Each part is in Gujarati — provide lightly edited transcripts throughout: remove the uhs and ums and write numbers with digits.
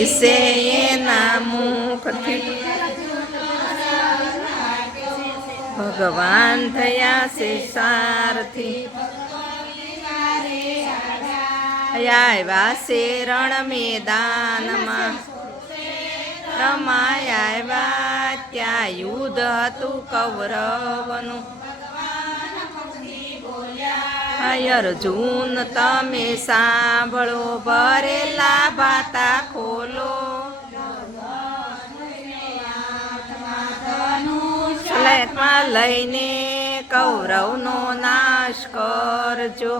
ખોલી છે એના મુખથી ભગવાન થયા છે સારથી આવ્યા છે રણ મેદાનમાં રમાય આવ્યા ત્યાં યુદ્ધ હતું કૌરવનું અર્જુન તમે સાંભળો ભરેલા ભાતા ખોલો સ્લેટમાં લઈને કૌરવનો નાશ કરજો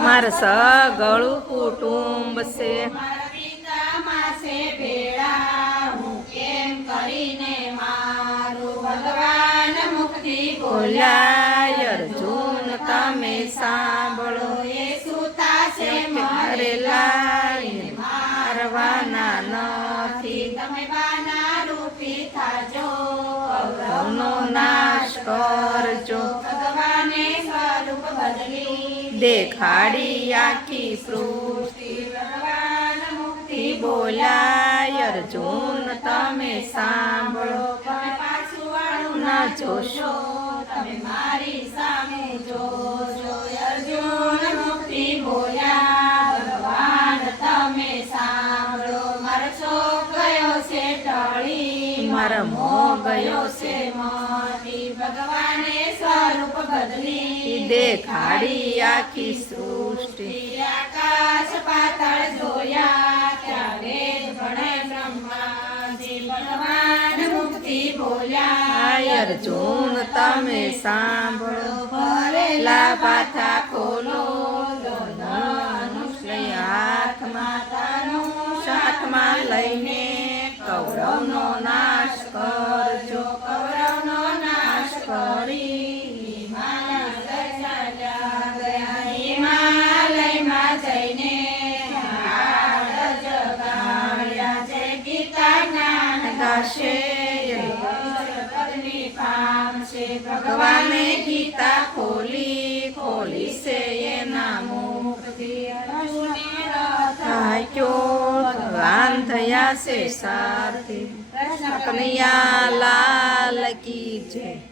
માર સગળું કુટુંબ છે બોલ્યા અર્જુન તમે સાંભળો મરેલા મારવાના નથી કૌરવનો નાશ કરજો દેખાડી આખી સૃષ્ટિ બોલ્યા અર્જુન તમે સાંભળો ન જોશો તમે મારી સામે જોજો અર્જુન મુક્તિ બોલ્યા ભગવાન તમે સાંભળો મારો શોક ગયો છે ટળી મારો મોહ ગયો છે મટી ભગવાને સ્વરૂપ બદલી દેખાડી આખી સૃષ્ટિ આકાશ પાતાળ જોયા ત્યાં વેદ ભણે બ્રહ્માજી ભગવાન મુક્તિ બોલ્યા અર્જુન તમે સાંભળો ભરેલા પાથા ખોલો હાથમાં લઈને કૌરવનો નાશ કરજો કૌરવનો નાશ કરી હિમાલયમાં જઈને જગાડ્યા છે ગીતા જ્ઞાન ગાશે ભગવાને ગીતા ખોલી છે એના મુખથી ભગવાન થયા છે સારથી કનૈયા લાલ કી જય।